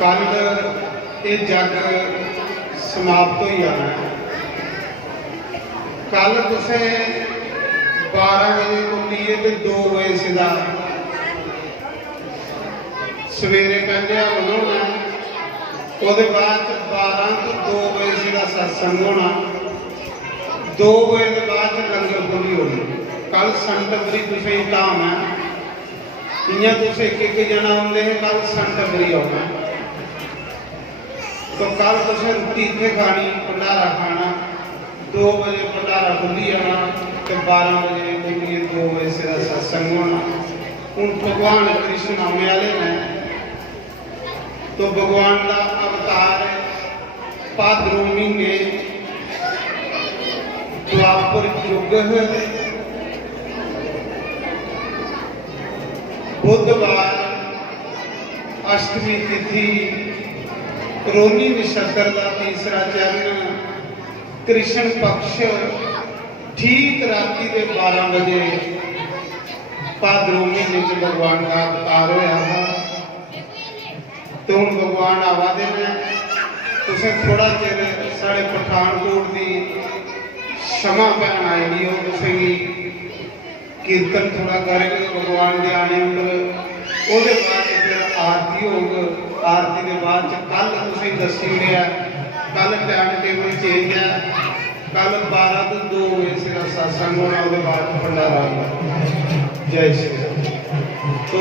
कल ये जग समाप्त हो जाना। कल तुसें 12 बजे को लिए तो 2 बजे सीधा सवेरे कहते बनाना, वो बाद 12 तो 2 बजे सीधा सत्संग होना, 2 बजे के बाद लंगर पूरी होनी। कल संगत की तुसें धाम है, इयां तुम एक जना आते हैं कल संटबरी आना तो कल तुम रोटी इतने खानी भंडारा खाना 2 बजे भंडारा खुली आना तो 12 बजे कोई 2 बजे से सत्संग होना। हूँ भगवान कृष्ण आने वाले हैं तो भगवान का अवतार भाद्रो महीने द्वापर युग बुधवार अष्टमी तिथि रोनी नक्षत्र का तीसरा चरण कृष्ण पक्ष ठीक राति के 12 बजे भाद्रो महीने च भगवान का अवतार होया। तो हूँ भगवान आवा देना तुसें थोड़ा चिर साढ़े पठानकोट की क्षमा भैन आएगी हो तुसें कीर्तन थोड़ा करके भगवान के आने पर उसके बाद फिर आरती होग। आरती के बाद कल तुसें दसी लिया कल टाइम टेबल चेंज है कल 12 तो 2 बजे से सत्संग होना उसके बाद भंडारा। जय श्री राम। तो